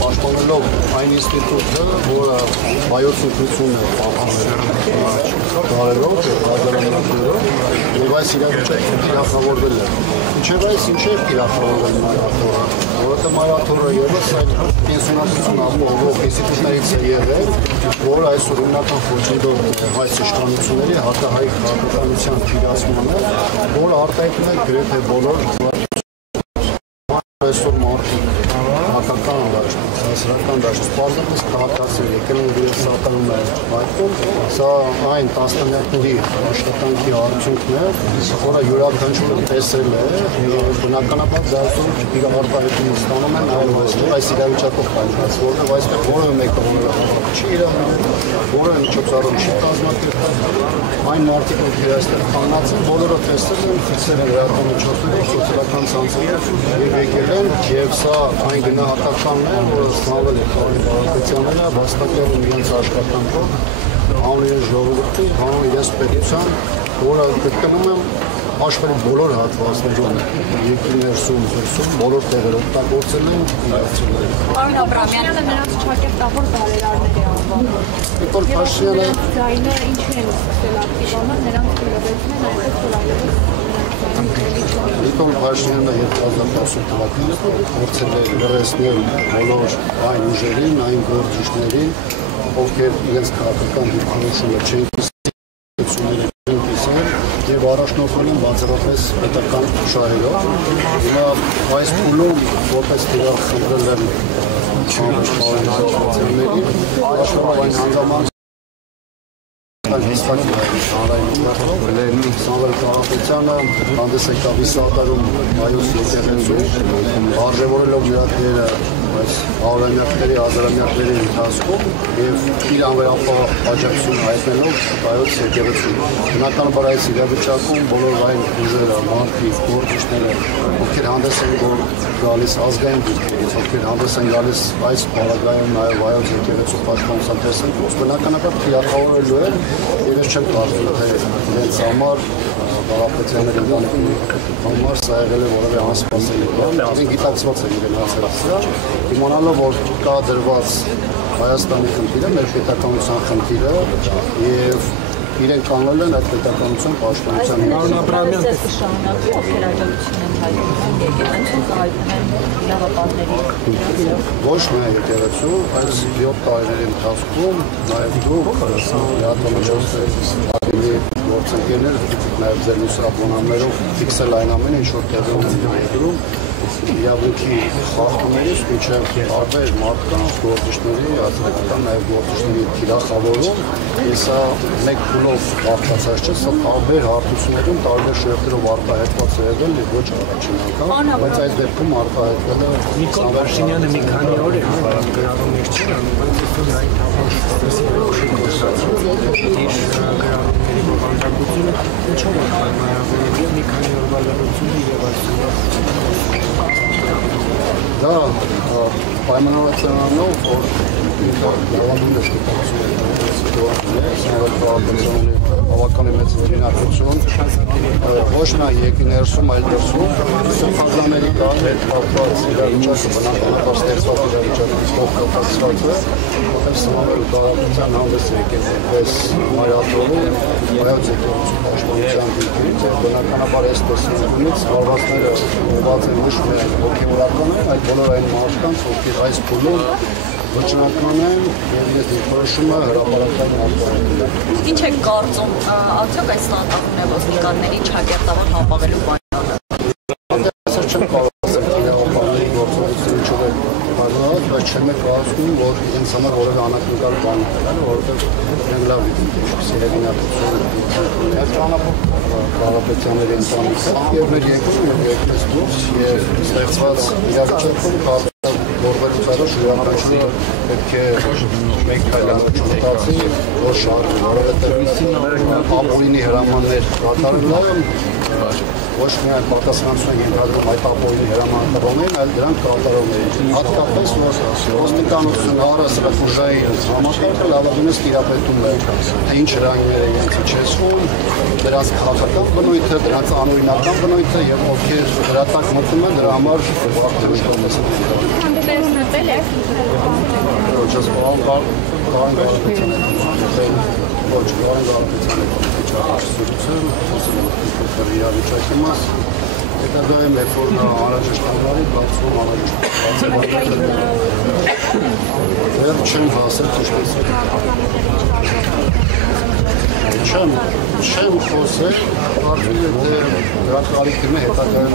Պաշտպանելով այն ինստիտուտը, որը վայոց ինքնություն է տարելով, հազարամյակներով, և այս իրավիճակում թիրախավորվել է։ Ինչև այս ինչև թիրախավորվել մայրաթորը, որովհետև մայրաթորը ևս այդ պենսիոնատություն ապահովող ինստիտուտներից է եղել, որ այսօր հիմնական խոչընդոտ այս իշխանությունների հակահայ քաղաքականության թիրացմանը, որ արտահայտում է գրեթե բոլոր այսօր մարդիկ հակական դաշտ, հասարակական դաշտ, սպառնալից քաղաքացիներ եկել են իրենց սատարում են այդքում, սա այն տասնամյակների աշխատանքի արդյունքն է, որը յուրաքանչյուրը տեսել է, բնականաբար դարձում իր արտահայտումից ստանում են այլ այս իրավիճակով կայքած, որովհետև այստեղ որևէ մեկը չի իրավունք, որևէ միջոցառում չի կազմակերպել, այն մարդիկ, ովքեր այստեղ կանգնած են, բոլորը տեսել են, ֆիքսել են լրատվամիջոցներով, սոցիալական ցանցերով և եկել են, և սա այն գնահատականն է, որը ստանալել է Խաղաղ Բաղդասարյանները վաստակել իրենց աշխատանքով, հանուն իրենց ժողովրդի, հանուն իրենց պետության, որը կրկնում եմ աշխարհի բոլոր հատվածներում, երկրի ներսում, դրսում, բոլոր տեղերով օգտագործել են իրացիներ։ Պարոն Աբրամյանը նրանց չակերտավոր բարերարներ է անվանում։ Նիկոլ Փաշինյանը ձայնը ինչու են սկսել ակտիվանալ, նրանց իրավեցում են այնպես, որ այլևս Նիկոլ Փաշինյանը 2010 թվականին փորձել է լրացնել բոլոր այն ուժերին, այն գործիչներին, ովքեր իրենց քաղաքական դիրքորոշումը չեն և առաջնորդվել են բացառապես պետական շահերով։ Հիմա այս փուլում որպես թիրախ խնդրել են հանրապետությունների, աշխարհով այն հանգամանք Սամվել Կարապետյանը հանդես եկավ Իսահակարում հայոց եկեղեցու, արժևորելով յուրաքանչյուրը այս հարյուրամյակների, հազարամյակների ընթացքում և իր անվերապահ աջակցությունը հայտնելով հայոց եկեղեցուն։ Բնականաբար այս իրավիճակում բոլոր այն ուժերը, մարդիկ, գործիչները, ովքեր հանդես են գալիս ազգային դիրքերից, ովքեր հանդես են գալիս այս պարագայում նաև հայոց եկեղեցու պաշտպանության տեսանկյունից, բնականաբար թիրախավորելու են և ես չեմ կարծում, թե իրենց համար Կարապետյանների ընտանիքի համար սա եղել է որևէ անսպասելի բան, իրեն գիտակցված է իրեն հասարակության, իմանալով, որ կա դրված Հայաստանի խնդիրը, մեր պետականության խնդիրը և իրենք կանոնել են այդ պետականություն պաշտպանության Պարոն Աբրամյանը շարունակի ովքեր աջակցություն են հայտնում եկեղեցու, հայտնում են իրավապահների ոչ միայն եկեղեցու, այս 7 տարիների ընթացքում նաև դուք լրատվամիջոցների գործընկերներ, նաև ձեր լուսաբանումներով ֆիքսել այն ամենը, ինչ որ տեղի ունենում իրավունքի խախտումներից մինչև տարբեր մարդկանց, գործիչների, հասարակական նաև գործիչների թիրախավորում, եւ սա մեկ փուլով բաղկացած չէ, սա տարբեր հարթություններում, տարբեր շերտերով արտահայտված է եղել եւ ոչ առաջին անգամ, բայց այս դեպքում արտահայտվել է Նիկոլ Փաշինյանը մի քանի օր է գրառումներ չի անում, բայց այսօր այդ գրառումների բովանդակությունը ինչով է հայտնաբերվել եւ մի քանի օրվա լրացումը եւ այսօր դա պայմանավորվածանով, որ լավանում է սպիտակցությունը, բավականին մեծ հեղինակություն, ոչ միայն երկրի ներսում, այլ դրսում, Սոփազաների հետ կապված իրավիճակը բնականաբար ստեղծված իրավիճակից փոխկապակցված է, որտեղ Սամվել Կարապետյան հանդես եկել որպես մայրաթորում, հայոց եկեղեցու պաշտպանության դիրքերից եւ բնականաբար այս տեսանկյունից հարվածները ուղղված են ոչ միայն հոգեվորական, այլ բոլոր այն մարդկանց, ովքեր այս փուլում վճռական են եւ իրենց դիրքորոշումը հրապարակային ապահովում են։ Ինչ եք կարծում, արդյոք այս ստանդարտն է ոստիկանների չակերտավոր հապաղելու պայմանը։ Այսօր չեմ կարող ասել իրավապահների գործողությունը ինչով է բաժանված, բայց չեմ կարծում, որ իրենց համար որևէ անակնկալ բան է, որովհետեւ իրենք լավ հեղինակություն ներկայանապ Կարապետյանների ընտանիքը եւ մեր երկրում եւ երկրից դուրս եւ ստեղծված իրավիճակում վերլուծարոշ յուրաքանչյուրը պետք է մեկ քայլանոց չմտածի, որ շարժի, որովհետև ապօրինի հրամաններ կատարելը ոչ միայն պատասխանատվություն ենթադրում այդ ապօրինի հրամանատարներին, այլ դրանք կատարողներին։ Հատկապես որ ոստիկանությունը առասրախուժային համակարգը լավագույնս տիրապետում է, թե ինչ հրահանգներ է իրենց իջեցվում, դրանց քաղաքական բնույթը, դրանց անօրինական բնույթը եւ ովքեր դրա տակ մտնում են, դրա համար ողջույն կոմեսը։ Հանդիպեցնել եք։ Ոչ, ասում ոչ, իրավիճակի մաս, հետագայում երբ որ նա անհրաժեշտ անհարի, բացվում անհրաժեշտ դեռ չեմ հասել ճշտից չեմ խոսել, կարծում եմ թե դրա կարիքն է հետագայում